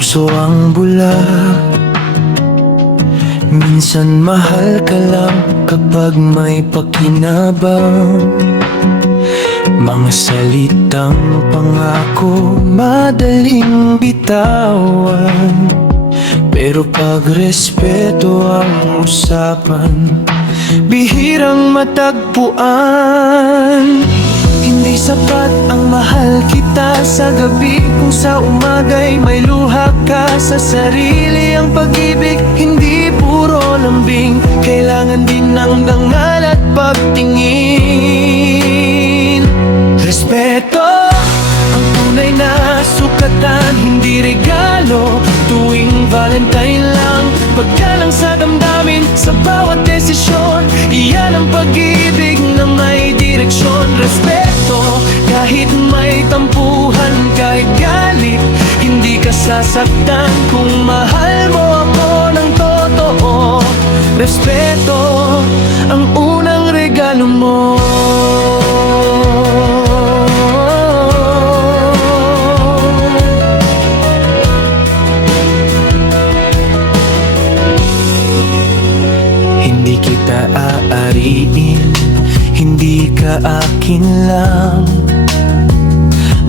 puso ang bulag. Minsan mahal ka lang kapag may pakinabang. Mga salitang pangako madaling bitawan, pero pag respeto ang usapan, bihirang matagpuan. Hindi sapat ang mahal kita sa gabi kung sa umaga'y may luha ka sa sarili. Ang pag-ibig hindi puro lambing, kailangan din ng dangal at pagtingin. Respeto ang tunay na sukatan, hindi regalo tuwing Valentine lang. Paggalang sa damdamin sa bawat desisyon, iyan ang pag-ibig na may direksyon. Respeto kahit may tampuhan, kahit galit, hindi ka sasaktan kung mahal mo ako ng totoo. Respeto ang unang regalo mo. Hindi kita aariin, hindi ka akin lang.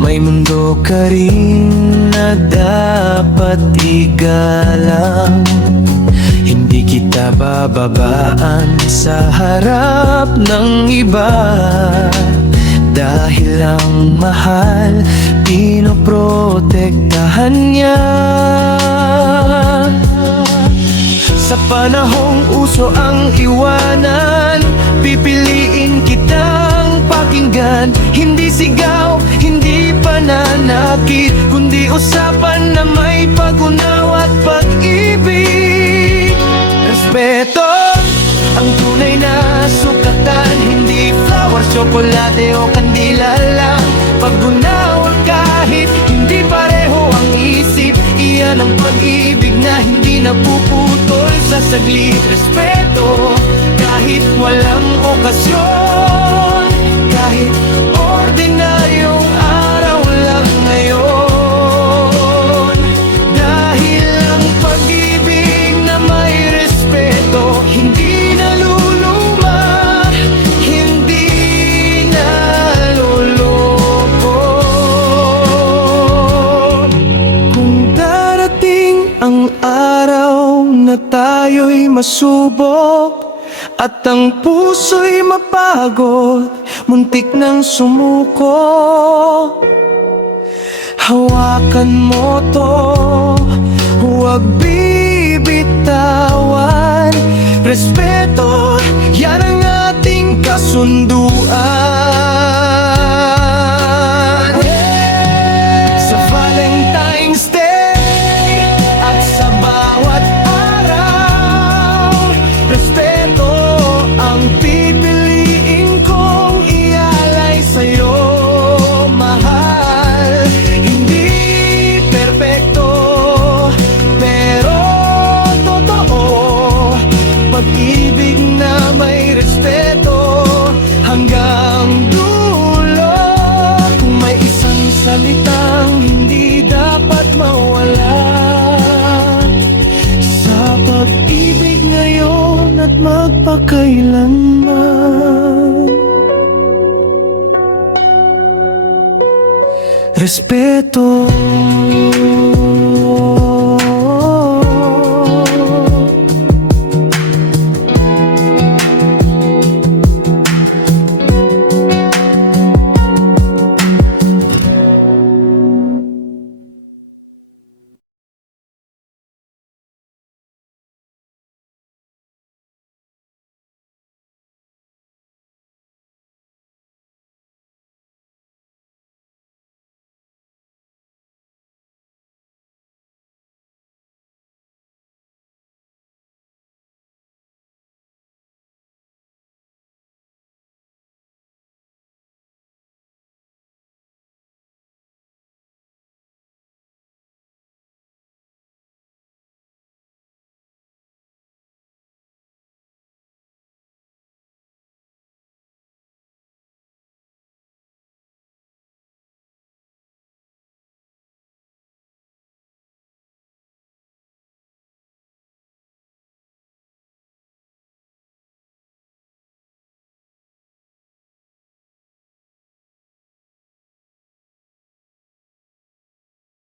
May mundo ka rin na dapat igalang. Hindi kita bababaan sa harap ng iba, dahil ang mahal pinoprotektahan niya. Sa panahong uso ang iwanan, pipiliin kitang pakinggan. Hindi sigaw, hindi pananakit, kundi usapan na may pag-unawa at pag-ibig. Respeto ang tunay na sukatan, hindi flowers, tsokolate o kandila lang. Pag-unawa kahit hindi pareho ang isip, iyan ang pag-ibig na hindi napuputol sa saglit. Respeto kahit walang okasyon, kahit ordinaryong araw lang ngayon. Dahil ang pag-ibig na may respeto hindi naluluma, hindi naluloko. Kung darating ang araw na tayo'y masubok at ang puso'y mapagod, muntik nang sumuko, hawakan mo to, huwag bibitawan. Respeto, yan ang ating kasunduan. Sa Valentine's Day at sa bawat araw, respeto ang pipiliin kong ialay sa'yo, mahal. Hindi perpekto, pero totoo. Pag-ibig na may respeto hanggang dulo. Kung may isang salitang hindi dapat mawala sa pag-ibig ngayon at magpakailanman: respeto.